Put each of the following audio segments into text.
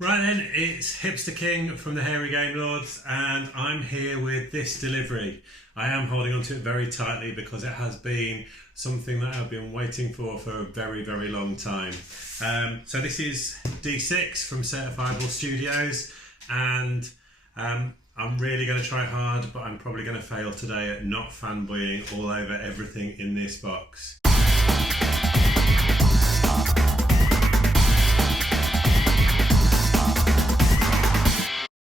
Right then, it's Hipster King from the Hairy Game Lords, and I'm here with this delivery. I am holding onto it very tightly because it has been something that I've been waiting for a very, very long time. So this is D6 from Certifiable Studios, and I'm really going to try hard, but I'm probably going to fail today at not fanboying all over everything in this box.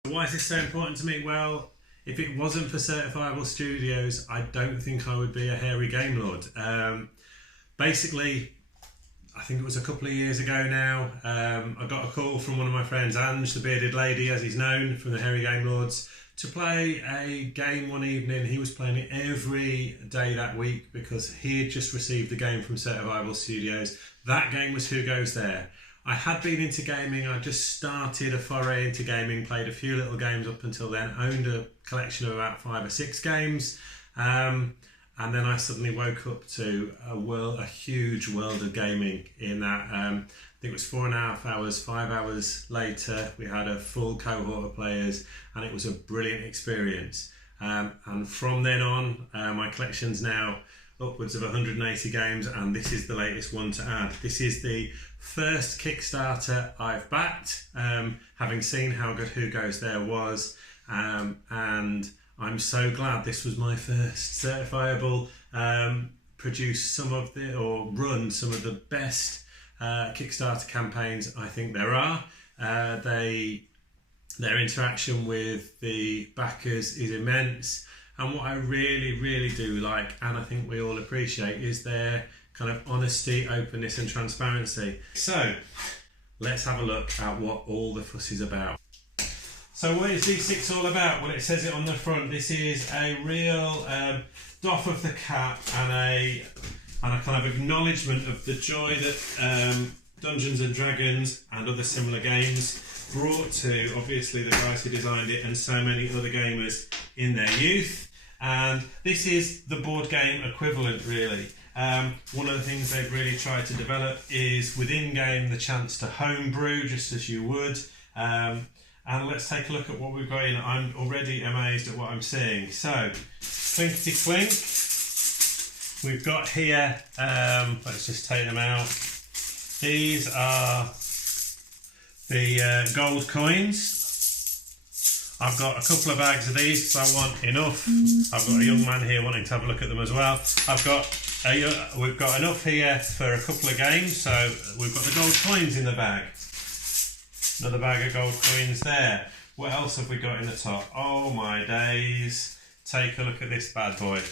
Why is this so important to me? Well, if it wasn't for Certifiable Studios, I don't think I would be a Hairy Game Lord. Basically, I think it was a couple of years ago now, I got a call from one of my friends, Ange, the bearded lady, as he's known, from the Hairy Game Lords, to play a game one evening. He was playing it every day that week because he had just received the game from Certifiable Studios. That game was Who Goes There. I had been into gaming, I just started a foray into gaming, played a few little games up until then, owned a collection of about 5 or 6 games, and then I suddenly woke up to a huge world of gaming in that, I think it was 4.5 hours, 5 hours later, we had a full cohort of players, and it was a brilliant experience. And from then on, my collection's now upwards of 180 games, and this is the latest one to add. This is the first Kickstarter I've backed, having seen how good Who Goes There was, and I'm so glad this was my first certifiable, produced some of the, or run some of the best Kickstarter campaigns I think there are. Their interaction with the backers is immense. And what I really, really do like, and I think we all appreciate, is their kind of honesty, openness and transparency. So, let's have a look at what all the fuss is about. So what is D6 all about? Well, it says it on the front. This is a real doff of the cap and a kind of acknowledgement of the joy that Dungeons and Dragons and other similar games brought to, obviously, the guys who designed it and so many other gamers in their youth. And this is the board game equivalent, really. One of the things they've really tried to develop is within game the chance to homebrew, just as you would. And let's take a look at what we've got in. I'm already amazed at what I'm seeing. So, clinkety clink. We've got here, let's just take them out. These are the gold coins. I've got a couple of bags of these because I want enough. I've got a young man here wanting to have a look at them as well. We've got enough here for a couple of games, so we've got the gold coins in the bag. Another bag of gold coins there. What else have we got in the top? Oh my days. Take a look at this bad boy.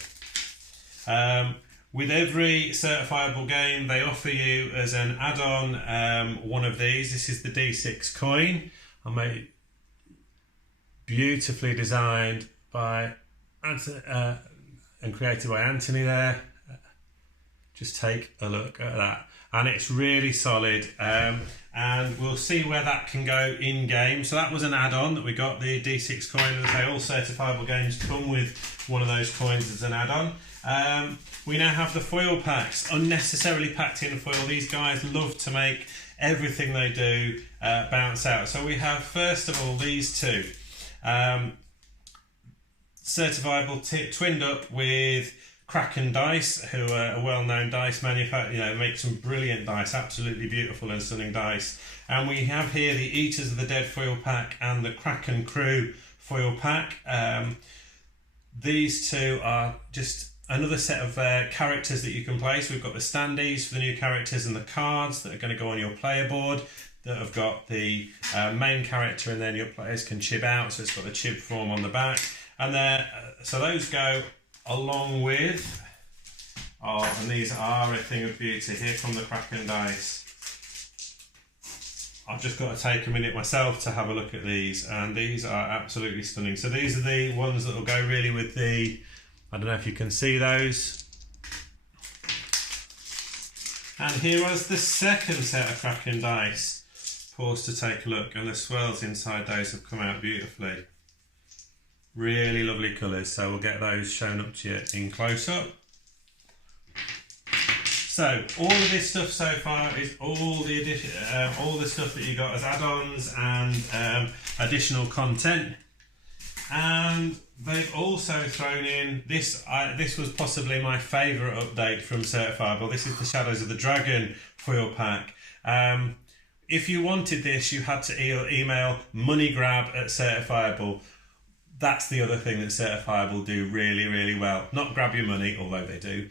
With every certifiable game, they offer you as an add-on one of these. This is the D6 coin. I made beautifully designed by and created by Anthony there. Just take a look at that, and it's really solid, and we'll see where that can go in game. So that was an add-on that we got, the D6 coin. As I say, all certifiable games come with one of those coins as an add-on. We now have the foil packs, unnecessarily packed in foil. These guys love to make everything they do bounce out. So we have, first of all, these two. Certifiable twinned up with Kraken Dice, who are a well-known dice manufacturer, make some brilliant dice, absolutely beautiful and stunning dice. And we have here the Eaters of the Dead foil pack and the Kraken Crew foil pack. These two are just another set of characters that you can play. So we've got the standees for the new characters and the cards that are going to go on your player board that have got the main character, and then your players can chib out, so it's got the chib form on the back. And so those go along with, and these are a thing of beauty. Here come the Kraken Dice. I've just got to take a minute myself to have a look at these, and these are absolutely stunning. So these are the ones that will go really with the, I don't know if you can see those. And here is the second set of Kraken Dice. Pause to take a look, and the swirls inside those have come out beautifully. Really lovely colours, so we'll get those shown up to you in close-up. So all of this stuff so far is all the stuff that you got as add-ons and additional content. And they've also thrown in this. This was possibly my favourite update from Certifiable. This is the Shadows of the Dragon foil pack. If you wanted this, you had to email moneygrab@Certifiable. That's the other thing that Certifiable do really, really well. Not grab your money, although they do.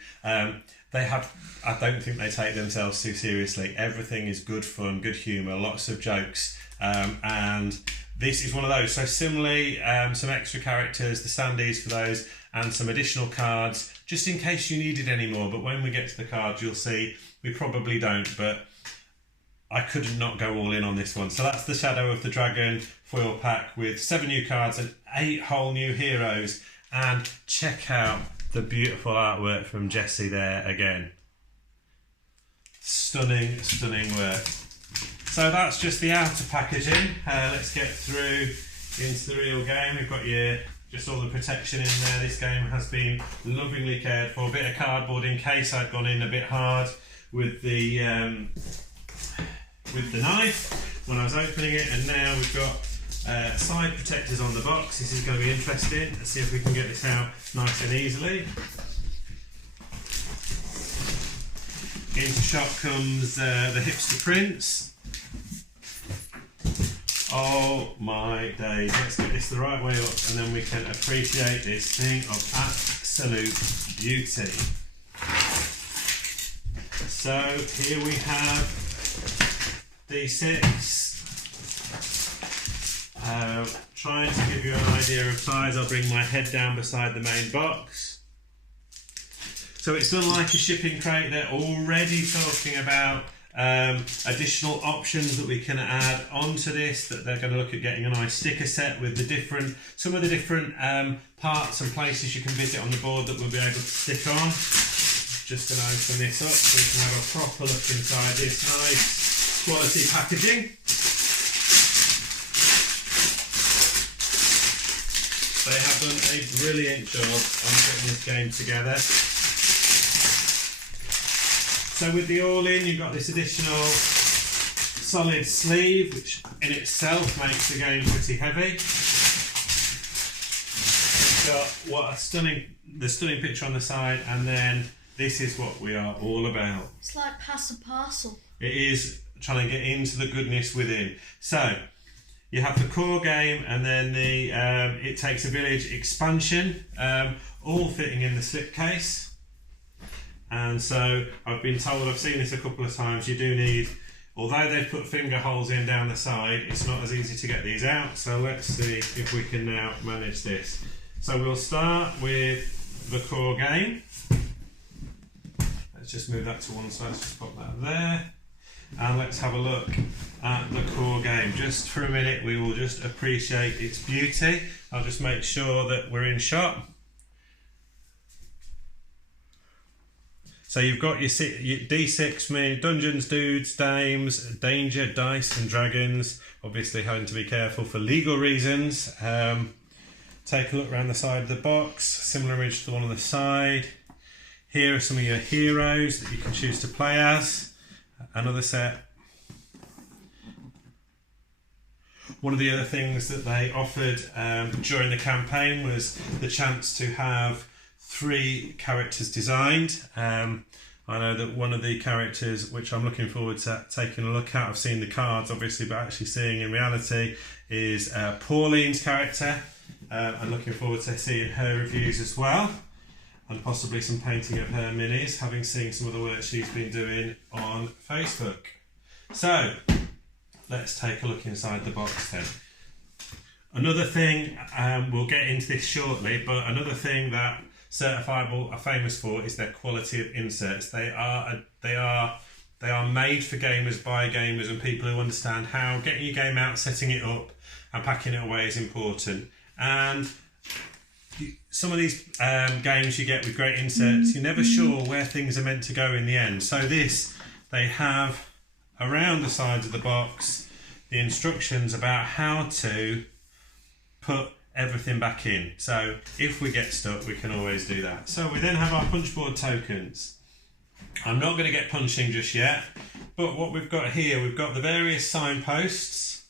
I don't think they take themselves too seriously. Everything is good fun, good humour, lots of jokes, and this is one of those. So similarly, some extra characters, the standees for those, and some additional cards, just in case you needed any more. But when we get to the cards, you'll see we probably don't, but I could not go all in on this one. So that's the Shadow of the Dragon foil pack with 7 new cards and 8 whole new heroes. And check out the beautiful artwork from Jesse there again. Stunning, stunning work. So that's just the outer packaging. Let's get through into the real game. We've got just all the protection in there. This game has been lovingly cared for. A bit of cardboard in case I'd gone in a bit hard with the knife when I was opening it. And now we've got side protectors on the box. This is going to be interesting. Let's see if we can get this out nice and easily. Into shop comes the Hipster Prince. Oh my days, let's get this the right way up and then we can appreciate this thing of absolute beauty. So here we have D6. Trying to give you an idea of size, I'll bring my head down beside the main box. So it's unlike a shipping crate. They're already talking about additional options that we can add onto this, that they're going to look at getting a nice sticker set with some of the different parts and places you can visit on the board that we'll be able to stick on. Just going to open this up so we can have a proper look inside this nice quality packaging. They have done a brilliant job on putting this game together. So with the all-in, you've got this additional solid sleeve, which in itself makes the game pretty heavy. You've got the stunning picture on the side, and then this is what we are all about. It's like pass a parcel. It is trying to get into the goodness within. So you have the core game, and then the It Takes a Village expansion, all fitting in the slipcase. And so I've been told, I've seen this a couple of times, you do need, although they've put finger holes in down the side, it's not as easy to get these out. So let's see if we can now manage this. So we'll start with the core game. Let's just move that to one side, just pop that there. And let's have a look at the core game. Just for a minute, we will just appreciate its beauty. I'll just make sure that we're in shot. So you've got your D6 for me, Dungeons, Dudes, Dames, Danger, Dice and Dragons. Obviously having to be careful for legal reasons. Take a look around the side of the box. Similar image to the one on the side. Here are some of your heroes that you can choose to play as. Another set. One of the other things that they offered during the campaign was the chance to have 3 characters designed. I know that one of the characters, which I'm looking forward to taking a look at, I've seen the cards obviously, but actually seeing in reality, is Pauline's character. I'm looking forward to seeing her reviews as well, and possibly some painting of her minis, having seen some of the work she's been doing on Facebook. So let's take a look inside the box then. Another thing, we'll get into this shortly, but another thing that Certifiable are famous for is their quality of inserts. They are made for gamers, by gamers, and people who understand how getting your game out, setting it up and packing it away is important. And some of these games you get with great inserts, you're never sure where things are meant to go in the end. So this, they have around the sides of the box the instructions about how to put everything back in. So if we get stuck, we can always do that. So we then have our punchboard tokens. I'm not going to get punching just yet, but what we've got here, we've got the various signposts,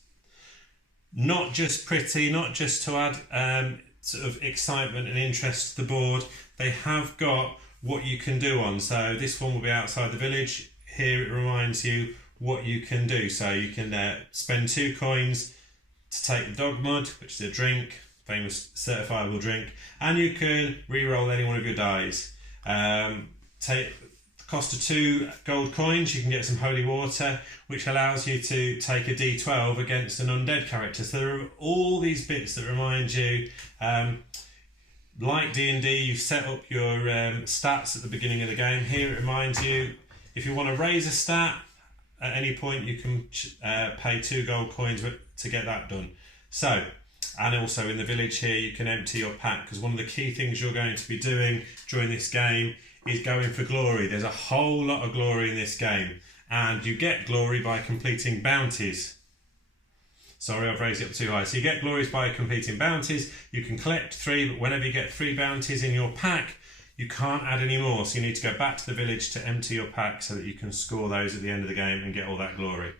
not just pretty, not just to add sort of excitement and interest to the board. They have got what you can do on. So this one will be outside the village. Here it reminds you what you can do. So you can spend 2 coins to take the dog mud, which is a drink, famous certifiable drink, and you can re-roll any one of your dice. Take the cost of 2 gold coins, you can get some holy water, which allows you to take a d12 against an undead character. So there are all these bits that remind you, like D&D, you've set up your stats at the beginning of the game. Here it reminds you, if you want to raise a stat at any point, you can pay 2 gold coins to get that done. So, and also in the village here, you can empty your pack, because one of the key things you're going to be doing during this game is going for glory. There's a whole lot of glory in this game, and you get glory by completing bounties. Sorry, I've raised it up too high. So you get glories by completing bounties. You can collect 3, but whenever you get 3 bounties in your pack, you can't add any more. So you need to go back to the village to empty your pack so that you can score those at the end of the game and get all that glory.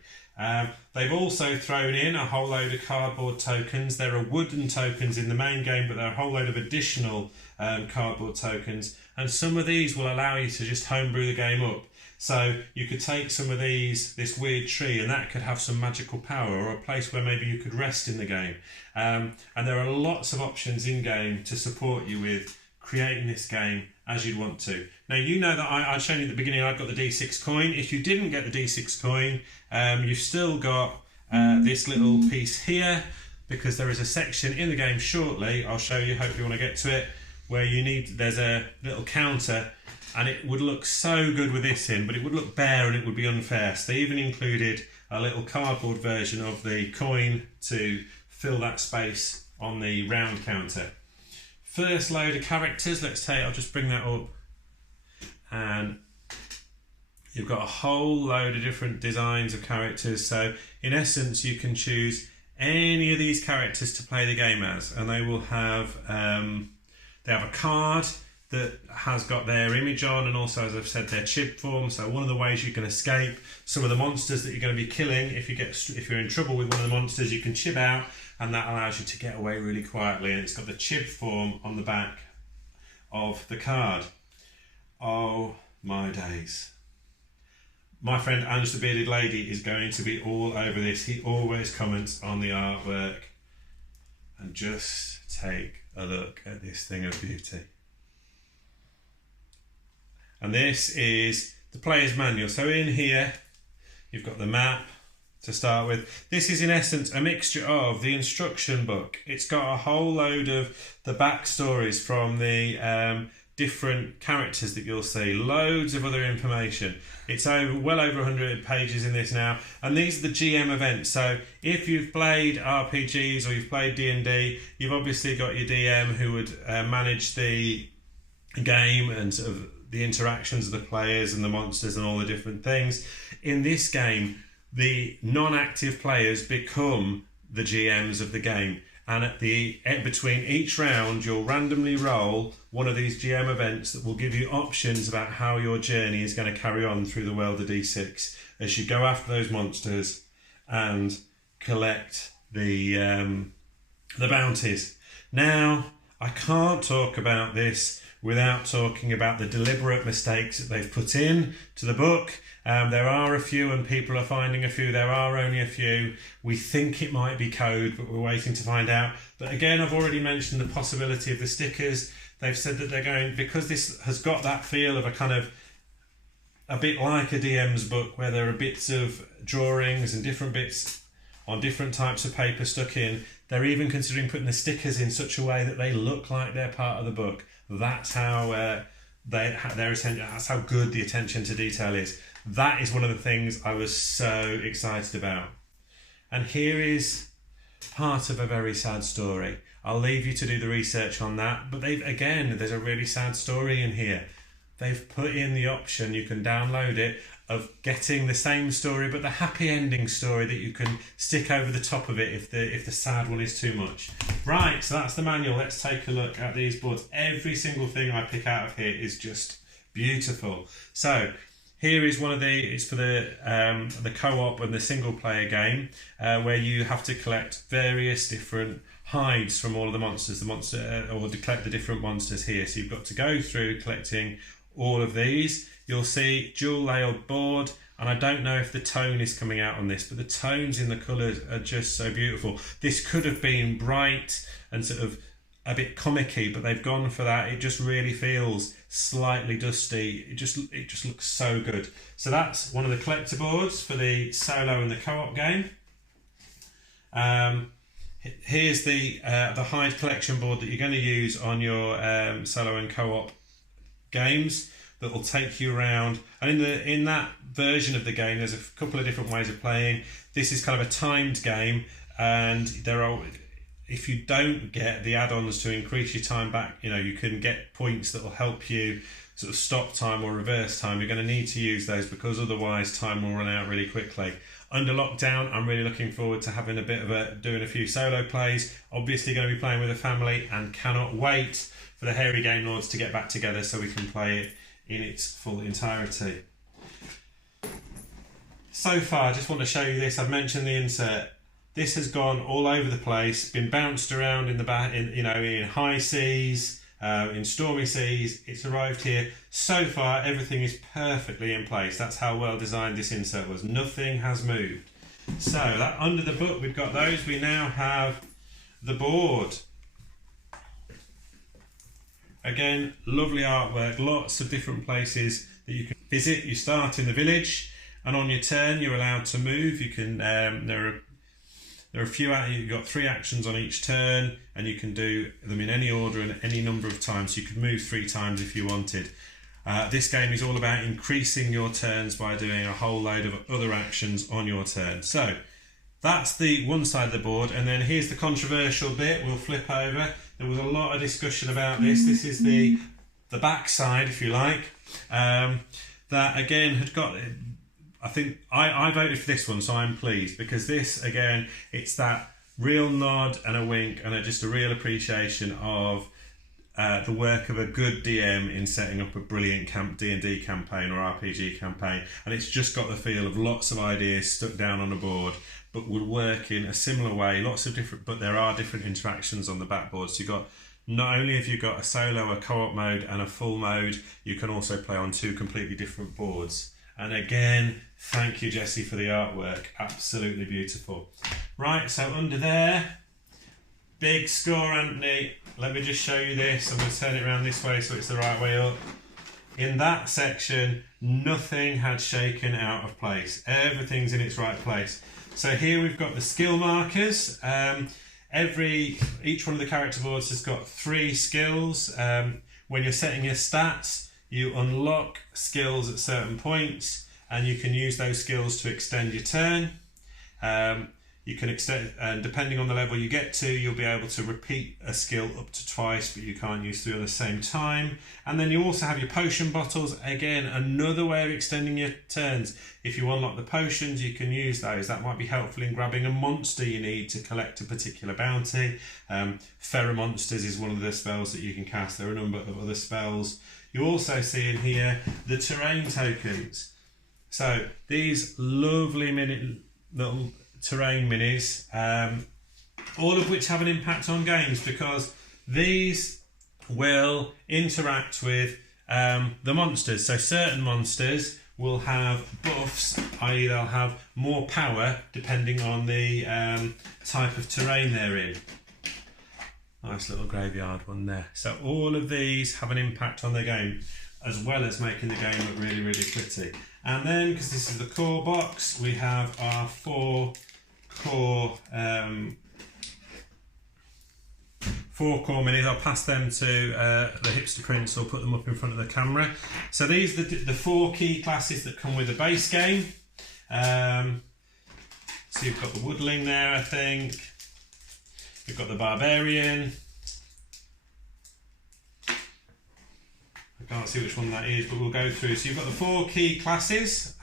They've also thrown in a whole load of cardboard tokens. There are wooden tokens in the main game, but there are a whole load of additional cardboard tokens. And some of these will allow you to just homebrew the game up. So you could take some of this weird tree, and that could have some magical power, or a place where maybe you could rest in the game. And there are lots of options in game to support you with creating this game as you'd want to. Now, you know that I'd shown you at the beginning I've got the D6 coin. If you didn't get the D6 coin, you've still got this little piece here, because there is a section in the game shortly, I'll show you, hopefully when I get to it, where there's a little counter, and it would look so good with this in, but it would look bare and it would be unfair. So they even included a little cardboard version of the coin to fill that space on the round counter. First load of characters, I'll just bring that up, and you've got a whole load of different designs of characters. So in essence, you can choose any of these characters to play the game as, and they will have they have a card that has got their image on, and also, as I've said, their chib form. So one of the ways you can escape some of the monsters that you're going to be killing, if you're in trouble with one of the monsters, you can chib out, and that allows you to get away really quietly. And it's got the chib form on the back of the card. Oh my days. My friend Ange the Bearded Lady is going to be all over this. He always comments on the artwork. And just take a look at this thing of beauty. And this is the player's manual. So in here, you've got the map to start with. This is in essence a mixture of the instruction book. It's got a whole load of the backstories from the different characters that you'll see. Loads of other information. It's well over 100 pages in this now. And these are the GM events. So if you've played RPGs or you've played D&D, you've obviously got your DM who would manage the game and sort of the interactions of the players and the monsters and all the different things. In this game, the non-active players become the GMs of the game, and between each round you'll randomly roll one of these GM events that will give you options about how your journey is going to carry on through the world of D6 as you go after those monsters and collect the bounties. Now, I can't talk about this without talking about the deliberate mistakes that they've put in to the book. There are a few, and people are finding a few. There are only a few. We think it might be code, but we're waiting to find out. But again, I've already mentioned the possibility of the stickers. They've said that they're going, because this has got that feel of a bit like a DM's book, where there are bits of drawings and different bits on different types of paper stuck in. They're even considering putting the stickers in such a way that they look like they're part of the book. That's how that's how good the attention to detail is. That is one of the things I was so excited about. And here is part of a very sad story. I'll leave you to do the research on that. But there's a really sad story in here. They've put in the option, you can download it, of getting the same story but the happy ending story that you can stick over the top of it if the sad one is too much. Right, so that's the manual. Let's take a look at these boards. Every single thing I pick out of here is just beautiful. So here is one of it's for the co-op and the single player game, where you have to collect various different hides from all of the monsters, or to collect the different monsters here. So you've got to go through collecting all of these. You'll see dual layered board, and I don't know if the tone is coming out on this, but the tones in the colours are just so beautiful. This could have been bright and sort of a bit comic-y, but they've gone for that. It just really feels slightly dusty. It just looks so good. So that's one of the collector boards for the solo and the co-op game. Here's the Hive collection board that you're going to use on your solo and co-op games, that will take you around. And in that version of the game, there's a couple of different ways of playing. This is kind of a timed game, and if you don't get the add-ons to increase your time back, you can get points that will help you sort of stop time or reverse time. You're going to need to use those, because otherwise time will run out really quickly. Under lockdown, I'm really looking forward to having doing a few solo plays. Obviously going to be playing with a family, and cannot wait for the Hairy Game Lords to get back together so we can play it in its full entirety. So far, I just want to show you this. I've mentioned the insert. This has gone all over the place, been bounced around in high seas, in stormy seas. It's arrived here. So far, everything is perfectly in place. That's how well designed this insert was. Nothing has moved. So that under the book, we've got those. We now have the board. Again, lovely artwork, lots of different places that you can visit. You start in the village, and on your turn, you're allowed to move. You can there are a few. You've got 3 actions on each turn, and you can do them in any order and any number of times. You could move 3 times if you wanted. This game is all about increasing your turns by doing a whole load of other actions on your turn. So that's the one side of the board, and then here's the controversial bit. We'll flip over. There was a lot of discussion about this. This is the back side, if you like. That again had got. I think I voted for this one, so I'm pleased, because this again, it's that real nod and a wink and just a real appreciation of the work of a good DM in setting up a brilliant D&D campaign or RPG campaign, and it's just got the feel of lots of ideas stuck down on a board, but would work in a similar way. But there are different interactions on the backboard. So you've got, not only have you got a solo, a co-op mode, and a full mode, you can also play on 2 completely different boards. And again, thank you, Jesse, for the artwork. Absolutely beautiful. Right, so under there, big score, Anthony. Let me just show you this. I'm going to turn it around this way so it's the right way up. In that section, nothing had shaken out of place. Everything's in its right place. So here we've got the skill markers. Each one of the character boards has got 3 skills. When you're setting your stats, you unlock skills at certain points, and you can use those skills to extend your turn. You can extend, and depending on the level you get to, you'll be able to repeat a skill up to twice, but you can't use 3 at the same time. And then you also have your potion bottles. Again, another way of extending your turns. If you unlock the potions, you can use those. That might be helpful in grabbing a monster you need to collect a particular bounty. Pheromonsters is one of the spells that you can cast. There are a number of other spells. You also see in here the terrain tokens. So these lovely little terrain minis, all of which have an impact on games, because these will interact with the monsters. So certain monsters will have buffs, i.e. they'll have more power depending on the type of terrain they're in. Nice little graveyard one there. So all of these have an impact on the game, as well as making the game look really, really pretty. And then, because this is the core box, we have our 4 core minis. I'll pass them to the Hipster Prince, or put them up in front of the camera. So these are the 4 key classes that come with the base game. So you've got the Woodling there, I think. You've got the Barbarian. I can't see which one that is, but we'll go through. So you've got the 4 key classes.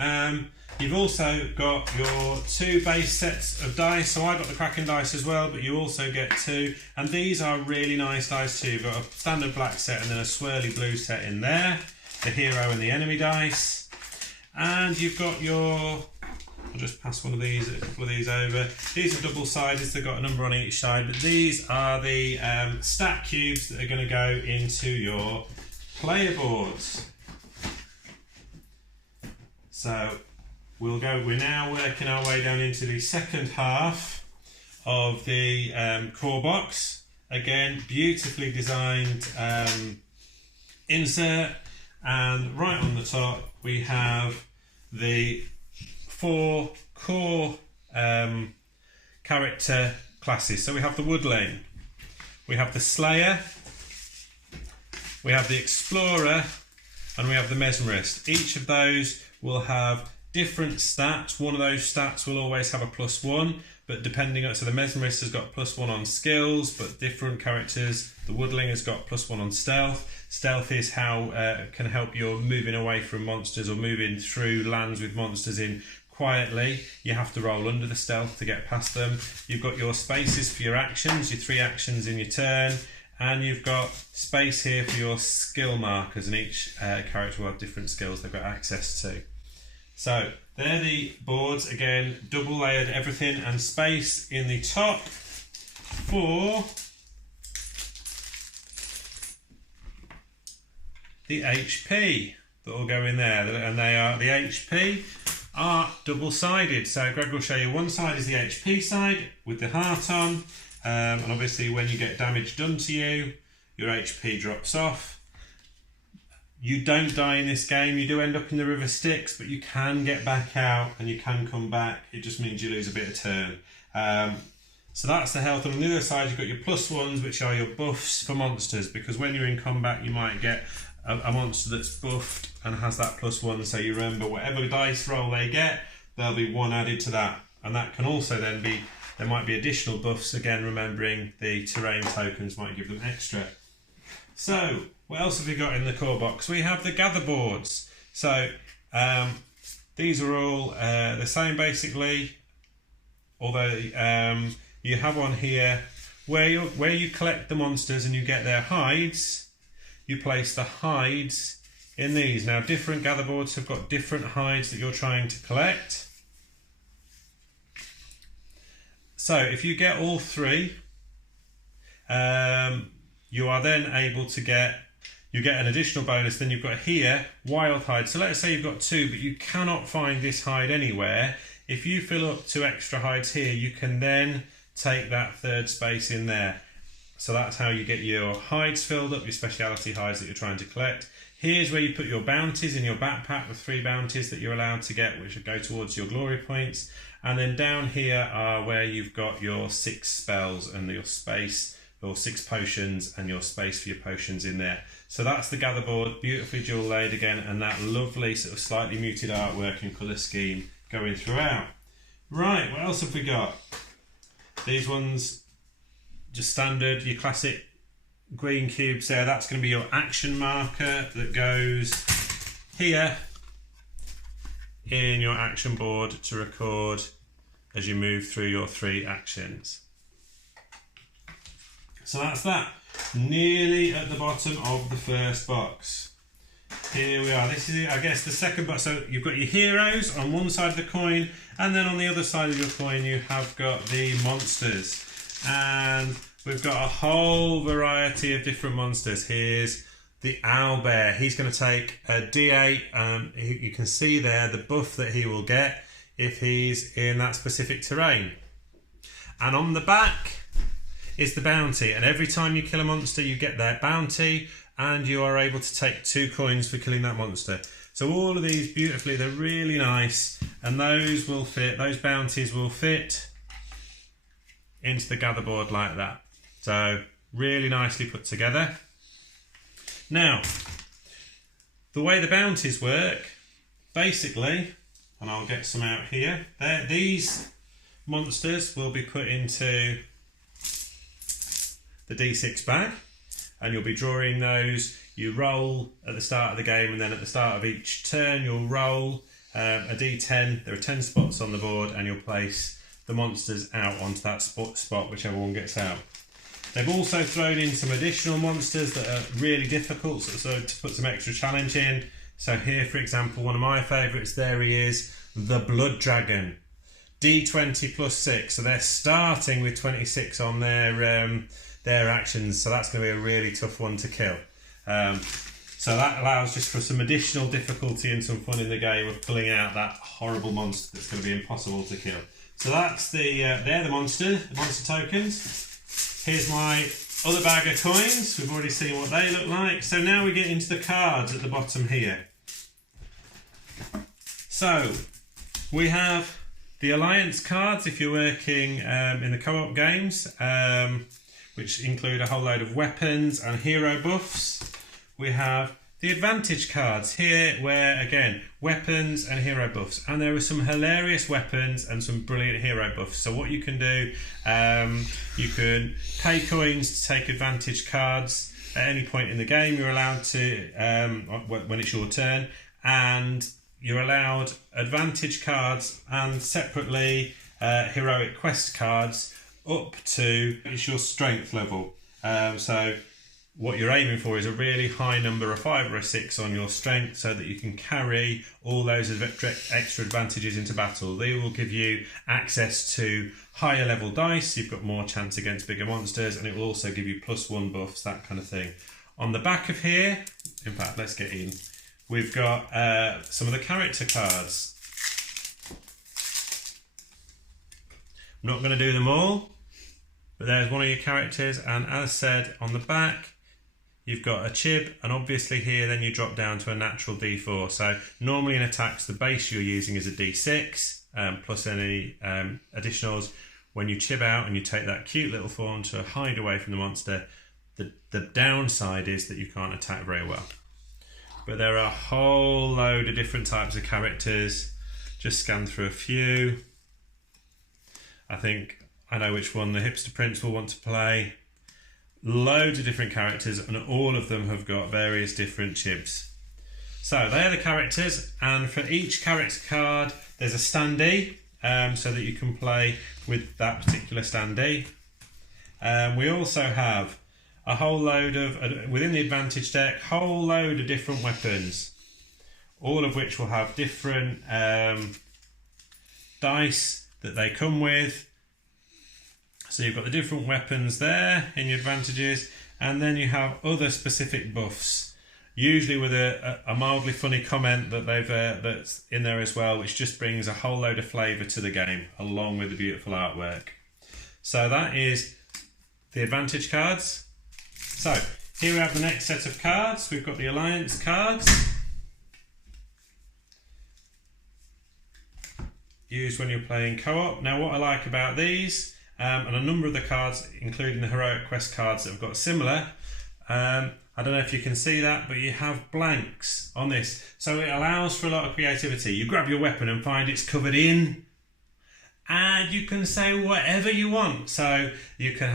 You've also got your 2 base sets of dice. So I got the Kraken dice as well, but you also get 2. And these are really nice dice too. You've got a standard black set and then a swirly blue set in there. the hero and the enemy dice. And you've got your, I'll just pass a couple of these over. These are double-sided, they've got a number on each side, but these are the stat cubes that are going to go into your player boards. So we're now working our way down into the second half of the core box. Again, beautifully designed insert, and right on the top we have the 4 core character classes. So we have the Woodling, we have the Slayer, we have the Explorer, and we have the Mesmerist. Each of those will have different stats. One of those stats will always have a +1, but depending on, so the Mesmerist has got +1 on skills, but different characters. The Woodling has got +1 on stealth. Stealth is how can help you moving away from monsters or moving through lands with monsters in quietly. You have to roll under the stealth to get past them. You've got your spaces for your actions, your 3 actions in your turn, and you've got space here for your skill markers, and each character will have different skills they've got access to. So they're the boards, again, double layered everything, and space in the top for the HP that will go in there, and they are, the HP are double-sided. So Greg will show you, one side is the HP side with the heart on, and obviously when you get damage done to you, your HP drops off. You don't die in this game. You do end up in the River Styx, but you can get back out and you can come back. It just means you lose a bit of turn. So that's the health. And on the other side, you've got your +1s, which are your buffs for monsters, because when you're in combat, you might get a monster that's buffed and has that +1. So you remember, whatever dice roll they get, there'll be 1 added to that. And that can also then be, there might be additional buffs, again, remembering the terrain tokens might give them extra. So, what else have we got in the core box? We have the gather boards. So, these are all the same basically, although you have one here where you collect the monsters and you get their hides. You place the hides in these. Now, different gather boards have got different hides that you're trying to collect. So, if you get all 3, you are then able to get, you get an additional bonus. Then you've got here, wild hide. So let's say you've got 2, but you cannot find this hide anywhere. If you fill up 2 extra hides here, you can then take that 3rd space in there. So that's how you get your hides filled up, your speciality hides that you're trying to collect. Here's where you put your bounties in your backpack, with 3 bounties that you're allowed to get, which go towards your glory points. And then down here are where you've got your 6 spells and your space, or 6 potions and your space for your potions in there. So that's the gather board, beautifully dual laid again, and that lovely sort of slightly muted artwork and colour scheme going throughout. Right, what else have we got? These ones, just standard, your classic green cubes there. That's going to be your action marker that goes here in your action board to record as you move through your 3 actions. So that's that. Nearly at the bottom of the first box. Here we are. This is, I guess, the second box. So you've got your heroes on one side of the coin, and then on the other side of your coin you have got the monsters. And we've got a whole variety of different monsters. Here's the owlbear. He's going to take a D8. You can see there the buff that he will get if he's in that specific terrain. And on the back is the bounty, and every time you kill a monster you get their bounty, and you are able to take 2 coins for killing that monster. So all of these beautifully, they're really nice, and those will fit, those bounties will fit into the gather board like that. So really nicely put together. Now, the way the bounties work, basically, and I'll get some out here, these monsters will be put into the D6 bag, and you'll be drawing those. You roll at the start of the game, and then at the start of each turn you'll roll a D10. There are 10 spots on the board, and you'll place the monsters out onto that spot, whichever one gets out. They've also thrown in some additional monsters that are really difficult, so to put some extra challenge in. So here, for example, one of my favourites, there he is, the Blood Dragon. D20 plus 6, so they're starting with 26 on their actions, so that's going to be a really tough one to kill. So that allows just for some additional difficulty and some fun in the game of pulling out that horrible monster that's going to be impossible to kill. So that's they're the monster tokens. Here's my other bag of coins. We've already seen what they look like. So now we get into the cards at the bottom here. So we have the Alliance cards if you're working in the co-op games, which include a whole load of weapons and hero buffs. We have the Advantage cards here, where again, weapons and hero buffs, and there are some hilarious weapons and some brilliant hero buffs. So what you can do, you can pay coins to take Advantage cards at any point in the game. You're allowed to, when it's your turn, and you're allowed Advantage cards and separately Heroic Quest cards up to it's your strength level. So what you're aiming for is a really high number, a 5 or a 6 on your strength, so that you can carry all those extra advantages into battle. They will give you access to higher level dice, you've got more chance against bigger monsters, and it will also give you +1 buffs, that kind of thing. On the back of here, in fact, let's get in, we've got some of the character cards. I'm not going to do them all, but there's one of your characters, and as said, on the back you've got a chib, and obviously here then you drop down to a natural D4. So normally in attacks the base you're using is a D6 plus any additionals. When you chib out and you take that cute little form to hide away from the monster, the downside is that you can't attack very well. But there are a whole load of different types of characters. Just scan through a few. I think I know which one the Hipster Prince will want to play. Loads of different characters, and all of them have got various different chibs. So they are the characters, and for each character card there's a standee, so that you can play with that particular standee. We also have a whole load of, within the Advantage deck, whole load of different weapons, all of which will have different dice that they come with. So you've got the different weapons there in your advantages, and then you have other specific buffs, usually with a mildly funny comment that that's in there as well, which just brings a whole load of flavour to the game, along with the beautiful artwork. So that is the Advantage cards. So here we have the next set of cards. We've got the Alliance cards, used when you're playing co-op. Now what I like about these, and a number of the cards, including the Heroic Quest cards that have got similar, I don't know if you can see that, but you have blanks on this, so it allows for a lot of creativity. You grab your weapon and find it's covered in, and you can say whatever you want. So you could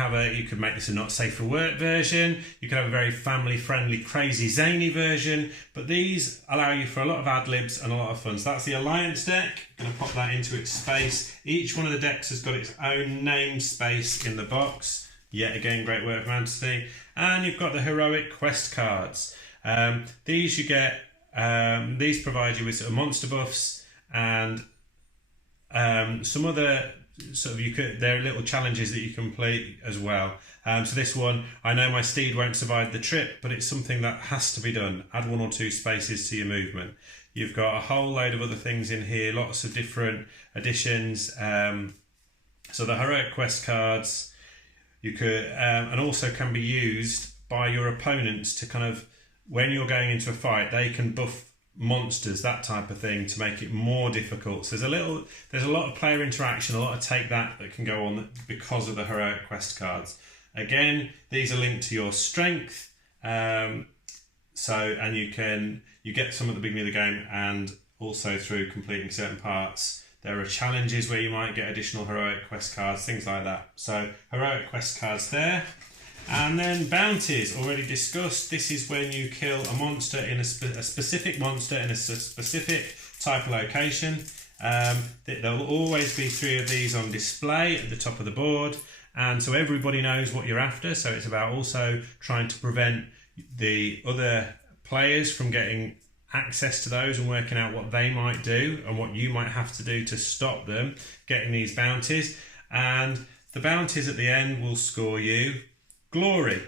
make this a not safe for work version, you could have a very family friendly crazy zany version, but these allow you for a lot of ad libs and a lot of fun. So that's the Alliance deck. I'm going to pop that into its space. Each one of the decks has got its own named space in the box. Yet again, great work from Anthony. And you've got the Heroic Quest cards. These you get, these provide you with sort of monster buffs and some other sort of, there are little challenges that you can play as well. So this one, I know my steed won't survive the trip, but it's something that has to be done. Add 1 or 2 spaces to your movement. You've got a whole load of other things in here, lots of different additions. So the Heroic Quest cards, you could, and also can be used by your opponents to kind of, when you're going into a fight, they can buff monsters, that type of thing, to make it more difficult. So there's a lot of player interaction, a lot of take that can go on because of the Heroic Quest cards. Again, these are linked to your strength, and you get some at the beginning of the game, and also through completing certain parts. There are challenges where you might get additional Heroic Quest cards, things like that. So Heroic Quest cards there. And then Bounties, already discussed. This is when you kill a monster in a specific monster in a specific type of location. There will always be 3 of these on display at the top of the board, and so everybody knows what you're after. So it's about also trying to prevent the other players from getting access to those and working out what they might do and what you might have to do to stop them getting these bounties. And the bounties at the end will score you glory.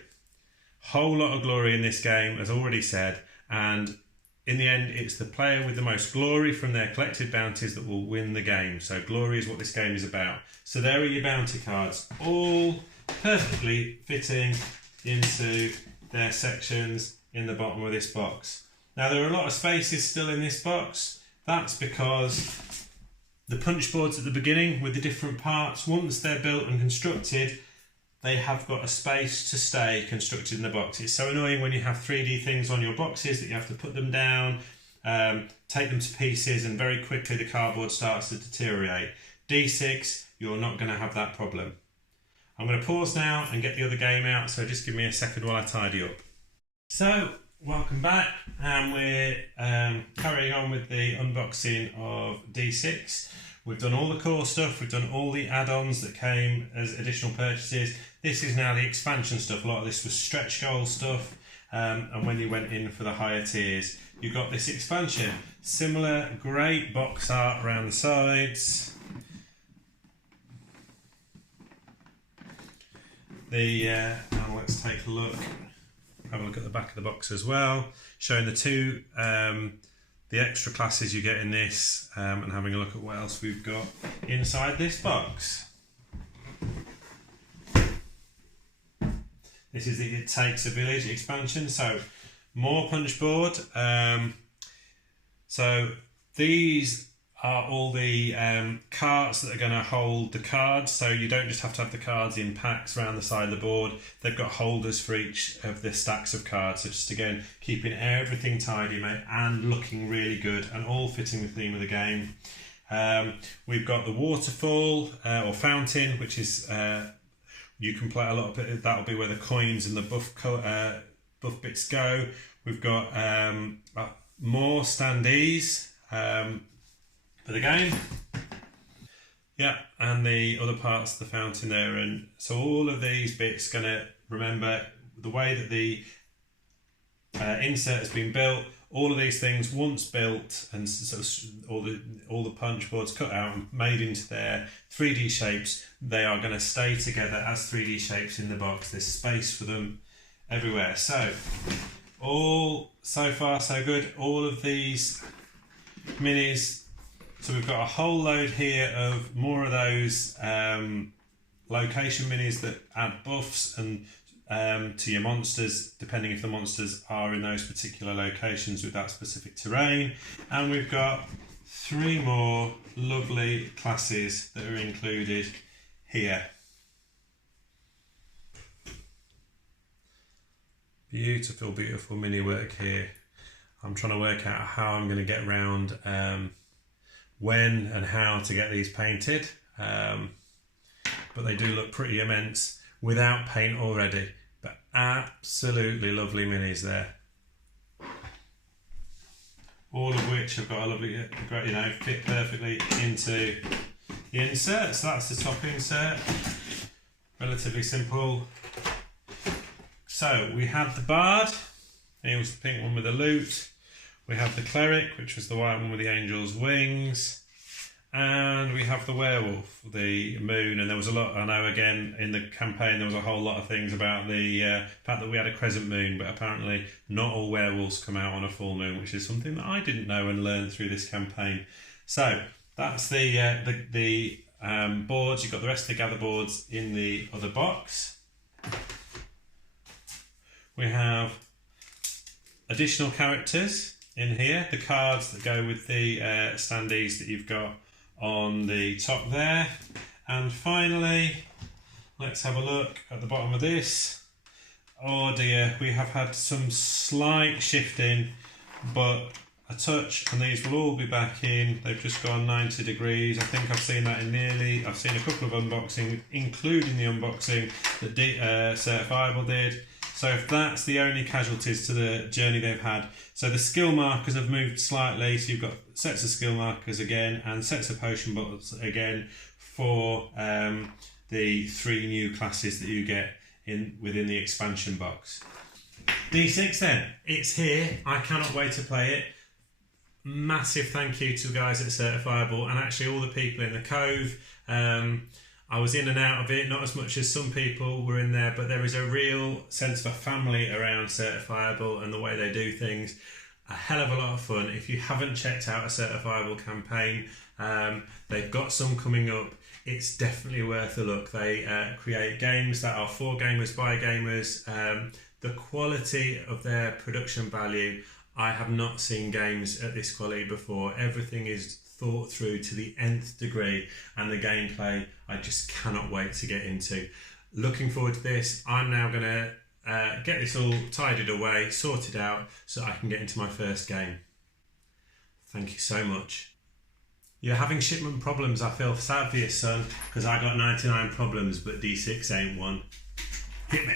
Whole lot of glory in this game, as already said, and in the end it's the player with the most glory from their collected bounties that will win the game. So glory is what this game is about. So there are your bounty cards, all perfectly fitting into their sections in the bottom of this box. Now there are a lot of spaces still in this box. That's because the punch boards at the beginning with the different parts, once they're built and constructed, they have got a space to stay constructed in the box. It's so annoying when you have 3D things on your boxes that you have to put them down, take them to pieces, and very quickly the cardboard starts to deteriorate. D6, you're not going to have that problem. I'm going to pause now and get the other game out, so just give me a second while I tidy up. So, welcome back, and we're carrying on with the unboxing of D6. We've done all the core stuff, we've done all the add-ons that came as additional purchases. This is now the expansion stuff. A lot of this was stretch goal stuff, and when you went in for the higher tiers, you got this expansion. Similar great box art around the sides. Now let's take a look. Have a look at the back of the box as well, showing the two the extra classes you get in this, and having a look at what else we've got inside this box. This is the It Takes a Village expansion, so more punch board. So these are all the carts that are going to hold the cards, so you don't just have to have the cards in packs around the side of the board. They've got holders for each of the stacks of cards, so just again keeping everything tidy, mate, and looking really good and all fitting the theme of the game. We've got the waterfall or fountain, which is you can play a lot of it. That'll be where the coins and the buff bits go. We've got more standees for the game, yeah, and the other parts of the fountain there. And so all of these bits, gonna remember the way that the insert has been built. All of these things, once built and sort of all the punch boards cut out and made into their 3D shapes, they are going to stay together as 3D shapes in the box. There's space for them everywhere. So all so far so good. All of these minis. So we've got a whole load here of more of those location minis that add buffs and to your monsters, depending if the monsters are in those particular locations with that specific terrain. And we've got 3 more lovely classes that are included here. Beautiful, beautiful mini work here. I'm trying to work out how I'm going to get around when and how to get these painted, but they do look pretty immense without paint already, but absolutely lovely minis there, all of which have got a lovely, you know, fit perfectly into the insert. So that's the top insert, relatively simple. So we had the bard, he was the pink one with the lute. We have the cleric, which was the white one with the angel's wings. And we have the werewolf, the moon. And there was a lot, I know again, in the campaign there was a whole lot of things about the fact that we had a crescent moon, but apparently not all werewolves come out on a full moon, which is something that I didn't know and learned through this campaign. So that's the boards. You've got the rest of the gather boards in the other box. We have additional characters in here, the cards that go with the standees that you've got on the top there. And finally, let's have a look at the bottom of this. Oh dear, we have had some slight shifting, but a touch, and these will all be back in. They've just gone 90 degrees. I think I've seen that in I've seen a couple of unboxing, including the unboxing that Certifiable did. So if that's the only casualties to the journey they've had. So the skill markers have moved slightly. So you've got sets of skill markers again and sets of potion bottles again for the 3 new classes that you get within the expansion box. D6 then, it's here. I cannot wait to play it. Massive thank you to the guys at Certifiable and actually all the people in the Cove. I was in and out of it, not as much as some people were in there, but there is a real sense of a family around Certifiable and the way they do things. A hell of a lot of fun. If you haven't checked out a Certifiable campaign, they've got some coming up. It's definitely worth a look. They create games that are for gamers by gamers. The quality of their production value, I have not seen games at this quality before. Everything is thought through to the nth degree, and the gameplay I just cannot wait to get into. Looking forward to this. I'm now going to get this all tidied away, sorted out, so I can get into my first game. Thank you so much. You're having shipment problems. I feel sad for you, son, because I got 99 problems, but D6 ain't one. Hit me.